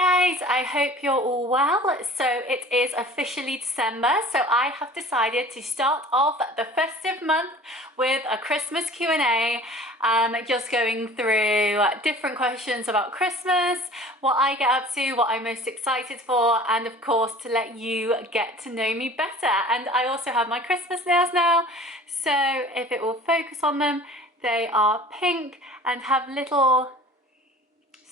Guys, I hope you're all well. So it is officially December, so I have decided to start off the festive month with a Christmas Q&A, just going through different questions about Christmas, what I get up to, what I'm most excited for, and of course to let you get to know me better. And I also have my Christmas nails now, so if it will focus on them, they are pink and have little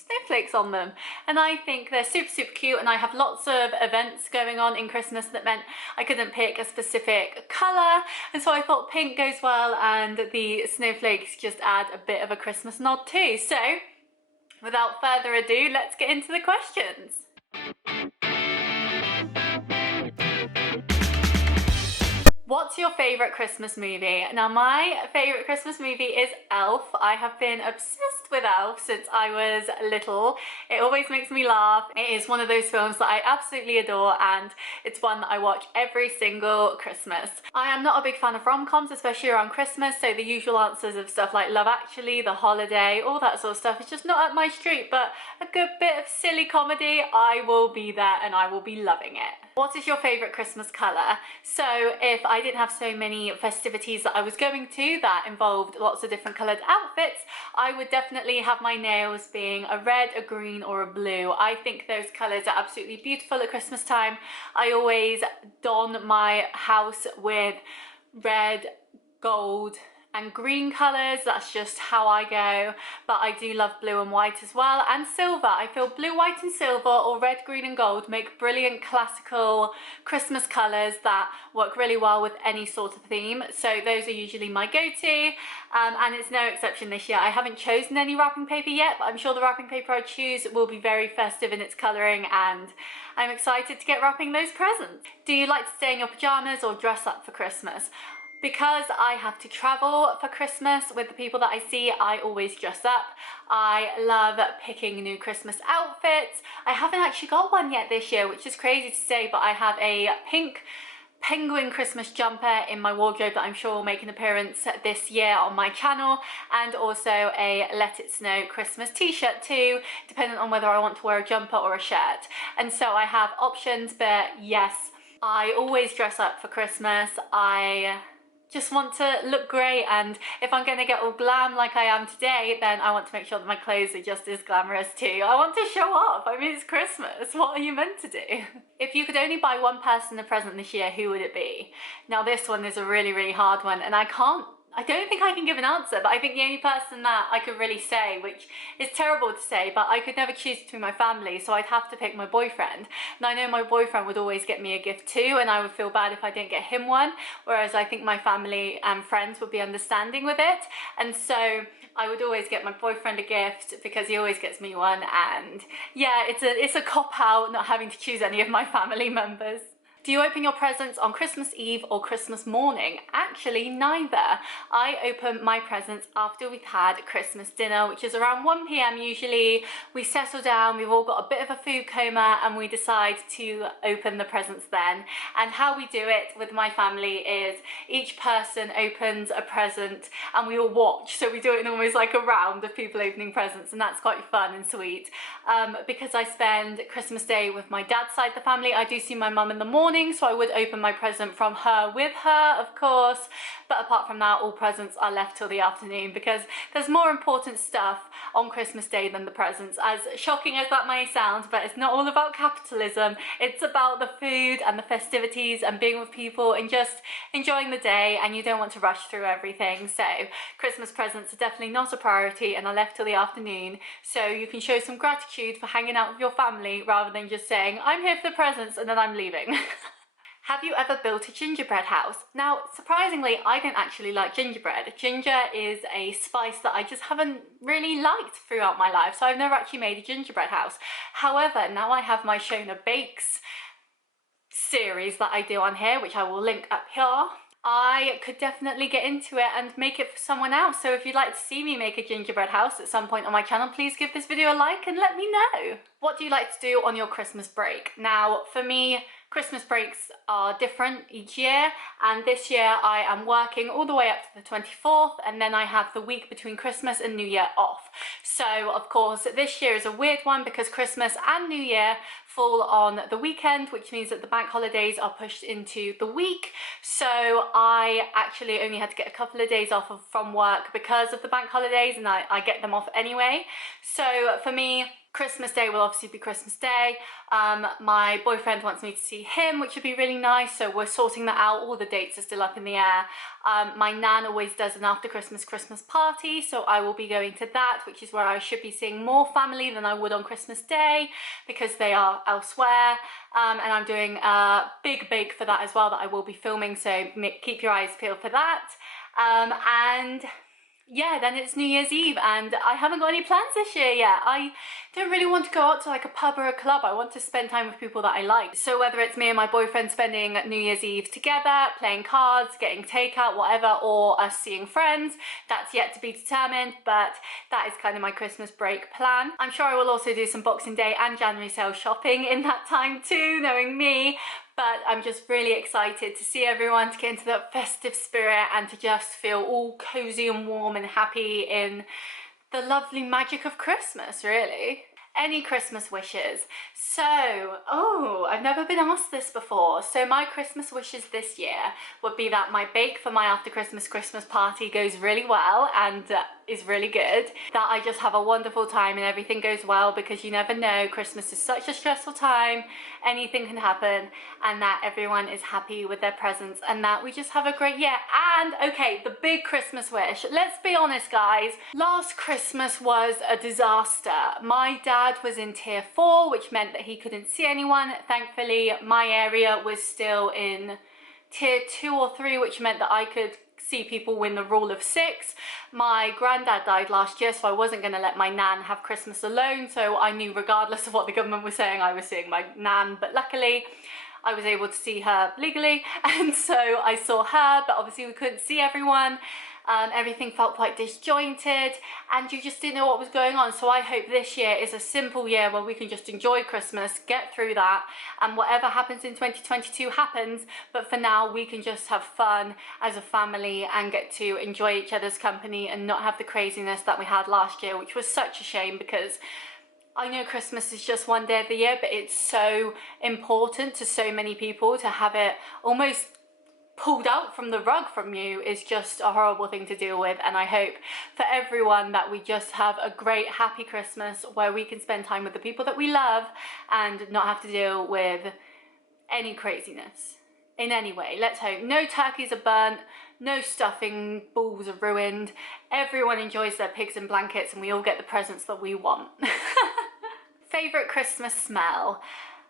snowflakes on them, and I think they're super cute. And I have lots of events going on in Christmas that meant I couldn't pick a specific colour, and so I thought pink goes well and the snowflakes just add a bit of a Christmas nod too. So without further ado, let's get into the questions. What's your favourite Christmas movie? Now, my favourite Christmas movie is Elf. I have been obsessed with Elf since I was little. It always makes me laugh. It is one of those films that I absolutely adore, and it's one that I watch every single Christmas. I am not a big fan of rom-coms, especially around Christmas, so the usual answers of stuff like Love Actually, The Holiday, all that sort of stuff is just not up my street, but a good bit of silly comedy, I will be there and I will be loving it. What is your favourite Christmas colour? So if I didn't have so many festivities that I was going to that involved lots of different coloured outfits, I would definitely have my nails being a red, a green or a blue. I think those colours are absolutely beautiful at Christmas time. I always don my house with red, gold and green colours. That's just how I go, but I do love blue and white as well, and silver. I feel blue, white and silver, or red, green and gold make brilliant classical Christmas colours that work really well with any sort of theme, so those are usually my go-to, and it's no exception this year. I haven't chosen any wrapping paper yet, but I'm sure the wrapping paper I choose will be very festive in its colouring, and I'm excited to get wrapping those presents. Do you like to stay in your pyjamas or dress up for Christmas? Because I have to travel for Christmas with the people that I see, I always dress up. I love picking new Christmas outfits. I haven't actually got one yet this year, which is crazy to say, but I have a pink penguin Christmas jumper in my wardrobe that I'm sure will make an appearance this year on my channel, and also a Let It Snow Christmas t-shirt too, depending on whether I want to wear a jumper or a shirt. And so I have options, but yes, I always dress up for Christmas. I just want to look great, and if I'm going to get all glam like I am today, then I want to make sure that my clothes are just as glamorous too. I want to show off. I mean, it's Christmas. What are you meant to do? If you could only buy one person a present this year, who would it be? Now this one is a really hard one, and I don't think I can give an answer, but I think the only person that I could really say, which is terrible to say, but I could never choose between my family, so I'd have to pick my boyfriend. And I know my boyfriend would always get me a gift too, and I would feel bad if I didn't get him one, whereas I think my family and friends would be understanding with it. And so I would always get my boyfriend a gift because he always gets me one, and yeah, it's a cop-out not having to choose any of my family members. Do you open your presents on Christmas Eve or Christmas morning? Actually, neither. I open my presents after we've had Christmas dinner, which is around 1 p.m. usually. We settle down, we've all got a bit of a food coma, and we decide to open the presents then. And how we do it with my family is each person opens a present and we all watch. So we do it in almost like a round of people opening presents, and that's quite fun and sweet. Because I spend Christmas Day with my dad's side of the family, I do see my mum in the morning, so I would open my present from her with her, of course, but apart from that, all presents are left till the afternoon because there's more important stuff on Christmas Day than the presents. As shocking as that may sound, but it's not all about capitalism. It's about the food and the festivities and being with people and just enjoying the day, and you don't want to rush through everything. So Christmas presents are definitely not a priority and are left till the afternoon, so you can show some gratitude for hanging out with your family rather than just saying, I'm here for the presents and then I'm leaving. Have you ever built a gingerbread house? Now, surprisingly, I don't actually like gingerbread. Ginger is a spice that I just haven't really liked throughout my life, so I've never actually made a gingerbread house. However, now I have my Shona Bakes series that I do on here, which I will link up here. I could definitely get into it and make it for someone else. So if you'd like to see me make a gingerbread house at some point on my channel, please give this video a like and let me know. What do you like to do on your Christmas break? Now, for me, Christmas breaks are different each year, and this year I am working all the way up to the 24th, and then I have the week between Christmas and New Year off. So of course this year is a weird one because Christmas and New Year fall on the weekend, which means that the bank holidays are pushed into the week. So I actually only had to get a couple of days off from work because of the bank holidays, and I get them off anyway. So for me, Christmas Day will obviously be Christmas Day. My boyfriend wants me to see him, which would be really nice, so we're sorting that out. All the dates are still up in the air. My nan always does an after Christmas party, so I will be going to that, which is where I should be seeing more family than I would on Christmas Day because they are elsewhere. And I'm doing a big bake for that as well that I will be filming, so keep your eyes peeled for that. And yeah, then it's New Year's Eve, and I haven't got any plans this year yet. I don't really want to go out to like a pub or a club. I want to spend time with people that I like. So whether it's me and my boyfriend spending New Year's Eve together, playing cards, getting takeout, whatever, or us seeing friends, that's yet to be determined, but that is kind of my Christmas break plan. I'm sure I will also do some Boxing Day and January sale shopping in that time too, knowing me. But I'm just really excited to see everyone, to get into that festive spirit and to just feel all cozy and warm and happy in the lovely magic of Christmas, really. Any Christmas wishes? So, I've never been asked this before. So my Christmas wishes this year would be that my bake for my after Christmas party goes really well and is really good. That I just have a wonderful time and everything goes well, because you never know, Christmas is such a stressful time, anything can happen, and that everyone is happy with their presents and that we just have a great year. And okay, the big Christmas wish. Let's be honest, guys. Last Christmas was a disaster. My dad was in tier 4, which meant that he couldn't see anyone. Thankfully, my area was still in tier 2 or 3, which meant that I could see people win the rule of 6. My granddad died last year, so I wasn't going to let my nan have Christmas alone, so I knew regardless of what the government was saying, I was seeing my nan, but luckily I was able to see her legally, and so I saw her, but obviously we couldn't see everyone. Everything felt quite disjointed and you just didn't know what was going on. So I hope this year is a simple year where we can just enjoy Christmas, get through that, and whatever happens in 2022 happens, but for now we can just have fun as a family and get to enjoy each other's company and not have the craziness that we had last year, which was such a shame, because I know Christmas is just one day of the year, but it's so important to so many people. To have it almost pulled out from the rug from you is just a horrible thing to deal with. And I hope for everyone that we just have a great happy Christmas where we can spend time with the people that we love and not have to deal with any craziness in any way. Let's hope no turkeys are burnt, no stuffing balls are ruined, everyone enjoys their pigs and blankets, and we all get the presents that we want. Favorite Christmas smell?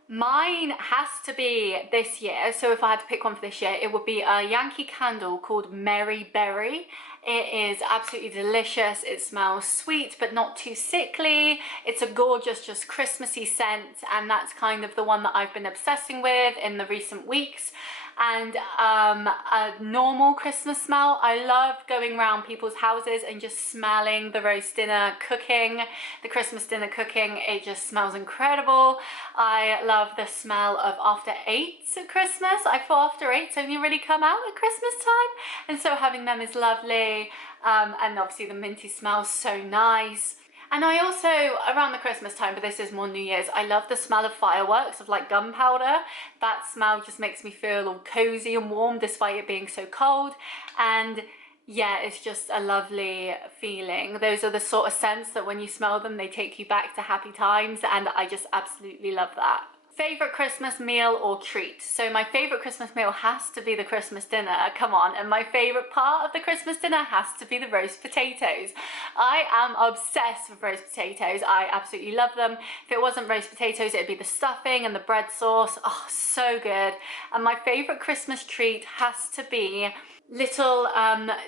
Mine has to be this year, so if I had to pick one for this year, it would be a Yankee candle called Mary Berry. It is absolutely delicious. It smells sweet but not too sickly. It's a gorgeous, just Christmassy scent, and that's kind of the one that I've been obsessing with in the recent weeks. And a normal Christmas smell, I love going around people's houses and just smelling the roast dinner cooking, the Christmas dinner cooking. It just smells incredible. I love the smell of after 8's at Christmas. I thought after 8's only really come out at Christmas time, and so having them is lovely. And obviously the minty smells so nice. And I also, around the Christmas time, but this is more New Year's, I love the smell of fireworks, of like gunpowder. That smell just makes me feel all cozy and warm despite it being so cold. And yeah, it's just a lovely feeling. Those are the sort of scents that when you smell them, they take you back to happy times, and I just absolutely love that. Favorite Christmas meal or treat? So my favorite Christmas meal has to be the Christmas dinner, come on, and my favorite part of the Christmas dinner has to be the roast potatoes. I am obsessed with roast potatoes. I absolutely love them. If it wasn't roast potatoes, it'd be the stuffing and the bread sauce. Oh, so good. And my favorite Christmas treat has to be little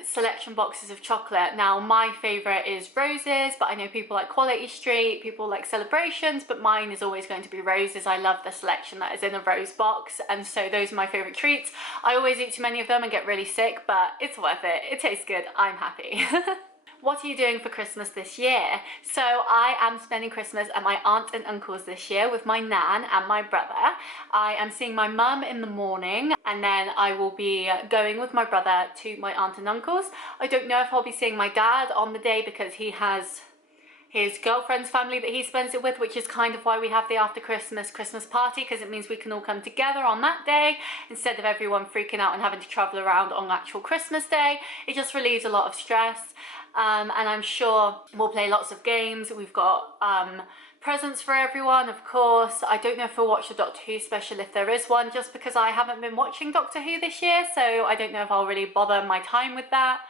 selection boxes of chocolate. Now my favorite is roses, but I know people like Quality Street, people like Celebrations, but mine is always going to be roses. I love the selection that is in a rose box, and so those are my favorite treats. I always eat too many of them and get really sick, but it's worth it. It tastes good. I'm happy. What are you doing for Christmas this year? So I am spending Christmas at my aunt and uncle's this year with my nan and my brother. I am seeing my mum in the morning, and then I will be going with my brother to my aunt and uncle's. I don't know if I'll be seeing my dad on the day because he has his girlfriend's family that he spends it with, which is kind of why we have the after Christmas party, because it means we can all come together on that day instead of everyone freaking out and having to travel around on actual Christmas Day. It just relieves a lot of stress. And I'm sure we'll play lots of games. We've got presents for everyone, of course. I don't know if we'll watch the Doctor Who special if there is one, just because I haven't been watching Doctor Who this year, so I don't know if I'll really bother my time with that.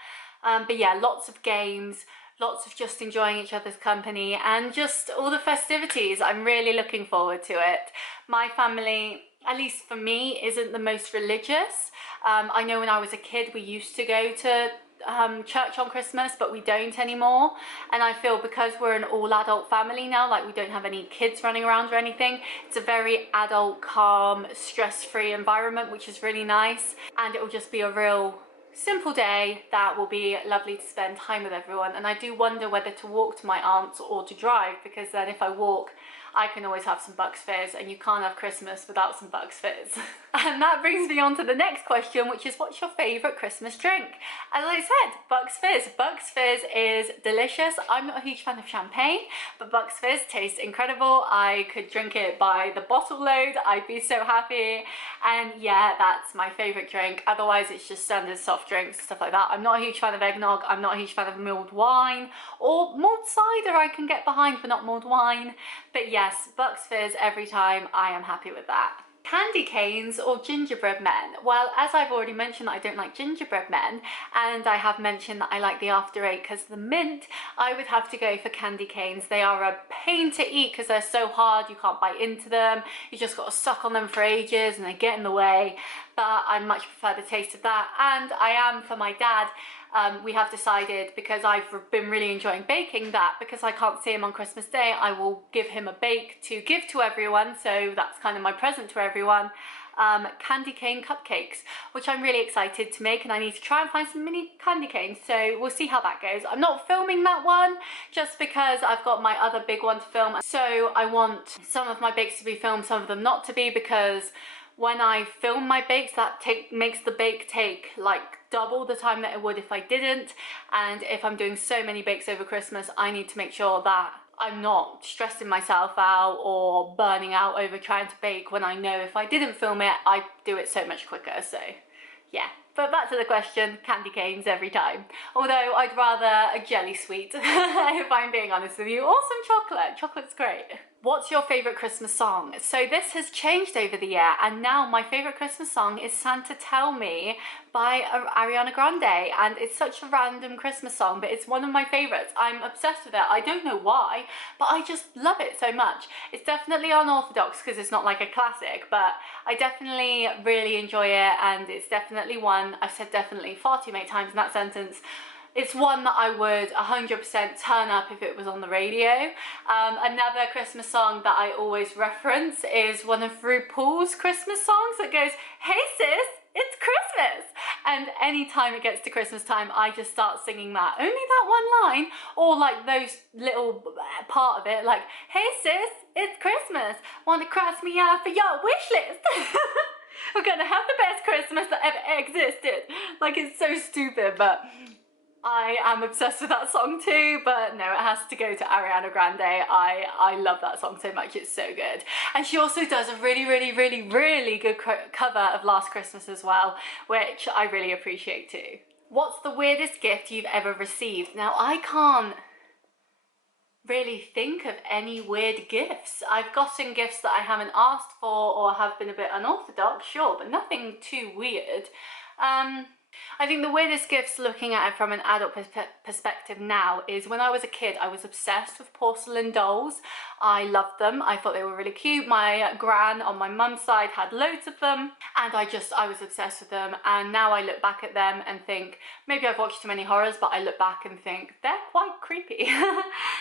But yeah, lots of games, lots of just enjoying each other's company and just all the festivities. I'm really looking forward to it. My family, at least for me, isn't the most religious. I know when I was a kid we used to go to church on Christmas, but we don't anymore, and I feel because we're an all adult family now, like we don't have any kids running around or anything, it's a very adult, calm, stress-free environment, which is really nice, and it will just be a real simple day that will be lovely to spend time with everyone. And I do wonder whether to walk to my aunt's or to drive, because then if I walk I can always have some Bucks Fizz, and you can't have Christmas without some Bucks Fizz. And that brings me on to the next question, which is, what's your favourite Christmas drink? As I said, Bucks Fizz. Bucks Fizz is delicious. I'm not a huge fan of champagne, but Bucks Fizz tastes incredible. I could drink it by the bottle load. I'd be so happy. And yeah, that's my favourite drink. Otherwise, it's just standard soft drinks, stuff like that. I'm not a huge fan of eggnog. I'm not a huge fan of mulled wine, or mulled cider I can get behind, but not mulled wine. But yes, Bucks Fizz every time. I am happy with that. Candy canes or gingerbread men? Well, as I've already mentioned that I don't like gingerbread men, and I have mentioned that I like the After Eight because of the mint, I would have to go for candy canes. They are a pain to eat because they're so hard, you can't bite into them, you just got to suck on them for ages and they get in the way, but I much prefer the taste of that. And I am, for my dad, we have decided, because I've been really enjoying baking, that because I can't see him on Christmas Day, I will give him a bake to give to everyone, so that's kind of my present to everyone. Candy cane cupcakes, which I'm really excited to make, and I need to try and find some mini candy canes, so we'll see how that goes. I'm not filming that one just because I've got my other big one to film, so I want some of my bakes to be filmed, some of them not to be, because when I film my bakes, that makes the bake take like double the time that it would if I didn't. And if I'm doing so many bakes over Christmas, I need to make sure that I'm not stressing myself out or burning out over trying to bake, when I know if I didn't film it, I'd do it so much quicker. So yeah, but back to the question, candy canes every time. Although I'd rather a jelly sweet, if I'm being honest with you, or some chocolate. Chocolate's great. What's your favourite Christmas song? So this has changed over the year, and now my favourite Christmas song is Santa Tell Me by Ariana Grande, and it's such a random Christmas song, but it's one of my favourites. I'm obsessed with it. I don't know why, but I just love it so much. It's definitely unorthodox because it's not like a classic, but I definitely really enjoy it, and it's definitely one, I've said definitely far too many times in that sentence, it's one that I would 100% turn up if it was on the radio. Another Christmas song that I always reference is one of RuPaul's Christmas songs that goes, "Hey sis, it's Christmas!" And anytime it gets to Christmas time, I just start singing that. Only that one line, or like those little part of it, like, "Hey sis, it's Christmas, want to cross me out for your wish list?" We're gonna have the best Christmas that ever existed. Like, it's so stupid, but I am obsessed with that song too. But no, it has to go to Ariana Grande. I love that song so much, it's so good. And she also does a really good cover of Last Christmas as well, which I really appreciate too. What's the weirdest gift you've ever received? Now, I can't really think of any weird gifts. I've gotten gifts that I haven't asked for or have been a bit unorthodox, sure, but nothing too weird. I think the weirdest gifts, looking at it from an adult perspective now, is when I was a kid, I was obsessed with porcelain dolls. I loved them. I thought they were really cute. My gran on my mum's side had loads of them, and I was obsessed with them. And now I look back at them and think, maybe I've watched too many horrors, but I look back and think they're quite creepy.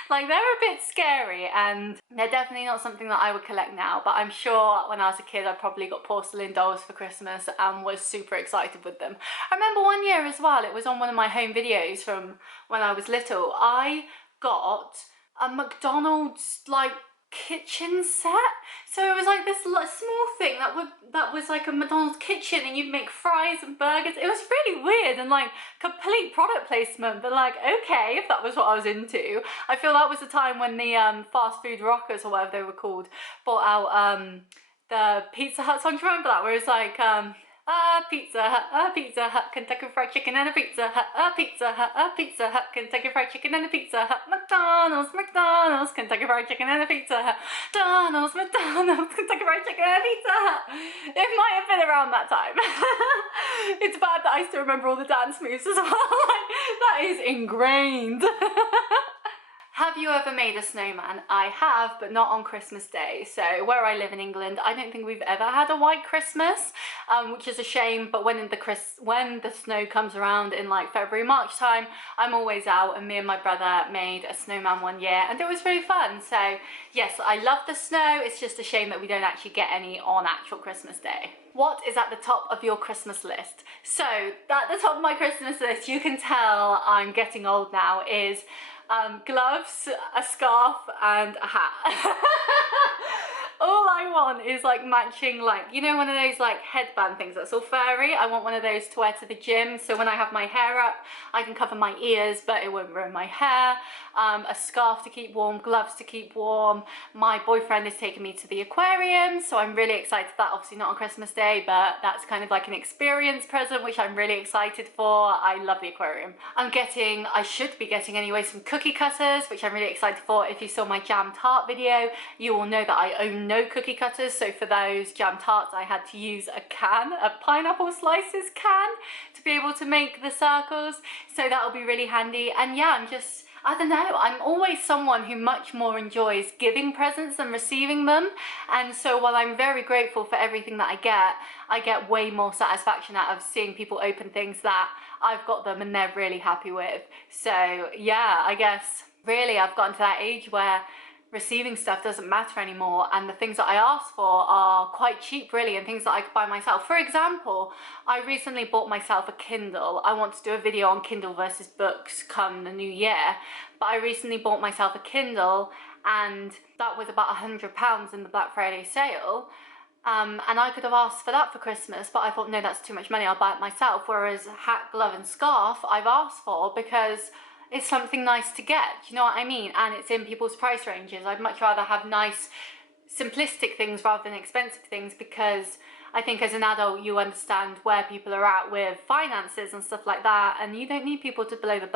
Like, they're a bit scary, and they're definitely not something that I would collect now, but I'm sure when I was a kid I probably got porcelain dolls for Christmas and was super excited with them. I remember one year as well, it was on one of my home videos from when I was little, I got a McDonald's like kitchen set. So it was like this small thing that was like a McDonald's kitchen, and you'd make fries and burgers. It was really weird and like complete product placement, but like, okay, if that was what I was into. I feel that was the time when the fast food rockers, or whatever they were called, brought out the Pizza Hut song. Do you remember that, where it's like Pizza Hut, Kentucky Fried Chicken and a Pizza Hut, Pizza Hut, Kentucky Fried Chicken and a Pizza Hut, McDonald's, Kentucky Fried Chicken and a Pizza Hut, McDonald's, Kentucky Fried Chicken and a Pizza Hut. It might have been around that time. It's bad that I still remember all the dance moves as well. That is ingrained. Have you ever made a snowman? I have, but not on Christmas Day. So where I live in England, I don't think we've ever had a white Christmas, which is a shame. But when the snow comes around in like February, March time, I'm always out, and me and my brother made a snowman one year, and it was really fun. So yes, I love the snow. It's just a shame that we don't actually get any on actual Christmas Day. What is at the top of your Christmas list? So at the top of my Christmas list, you can tell I'm getting old now, is gloves, a scarf and a hat. All I want is like matching, like, you know, one of those like headband things that's all furry. I want one of those to wear to the gym, so when I have my hair up I can cover my ears but it won't ruin my hair. A scarf to keep warm, gloves to keep warm. My boyfriend is taking me to the aquarium, so I'm really excited for that. Obviously not on Christmas Day, but that's kind of like an experience present, which I'm really excited for. I love the aquarium. I should be getting anyway, some cookie cutters, which I'm really excited for. If you saw my jam tart video, you will know that I own no cookie cutters, so for those jam tarts I had to use a pineapple slices can to be able to make the circles, so that'll be really handy. And yeah, I don't know, I'm always someone who much more enjoys giving presents than receiving them, and so while I'm very grateful for everything that I get way more satisfaction out of seeing people open things that I've got them and they're really happy with. So yeah, I guess really I've gotten to that age where receiving stuff doesn't matter anymore, and the things that I ask for are quite cheap really, and things that I could buy myself. For example, I recently bought myself a Kindle. I want to do a video on Kindle versus books come the new year, but I recently bought myself a Kindle, and that was about £100 in the Black Friday sale. And I could have asked for that for Christmas, but I thought, no, that's too much money, I'll buy it myself. Whereas hat, glove and scarf I've asked for because it's something nice to get, do you know what I mean? And it's in people's price ranges. I'd much rather have nice, simplistic things rather than expensive things, because I think as an adult you understand where people are at with finances and stuff like that, and you don't need people to blow the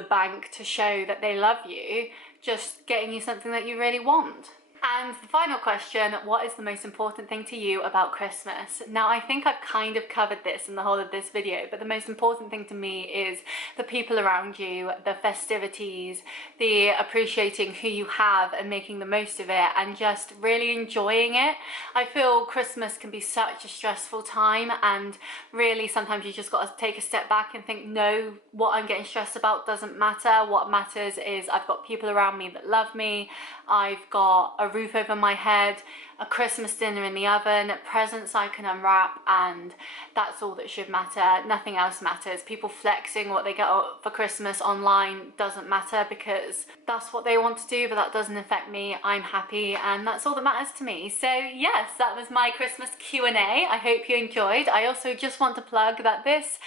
bank to show that they love you, just getting you something that you really want. And the final question, what is the most important thing to you about Christmas? Now, I think I've kind of covered this in the whole of this video, but the most important thing to me is the people around you, the festivities, the appreciating who you have and making the most of it, and just really enjoying it. I feel Christmas can be such a stressful time, and really sometimes you just got to take a step back and think, no, what I'm getting stressed about doesn't matter. What matters is I've got people around me that love me, I've got a roof over my head, a Christmas dinner in the oven, presents I can unwrap, and that's all that should matter. Nothing else matters. People flexing what they get for Christmas online doesn't matter, because that's what they want to do, but that doesn't affect me. I'm happy, and that's all that matters to me. So yes, that was my Christmas Q&A. I hope you enjoyed. I also just want to plug that this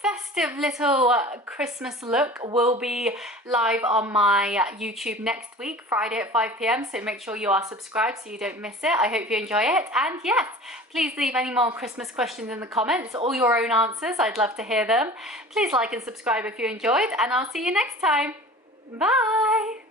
festive little Christmas look will be live on my YouTube next week, Friday at 5 p.m, so make sure you are subscribed so you don't miss it. I hope you enjoy it, and yes, please leave any more Christmas questions in the comments, all your own answers, I'd love to hear them. Please like and subscribe if you enjoyed, and I'll see you next time. Bye!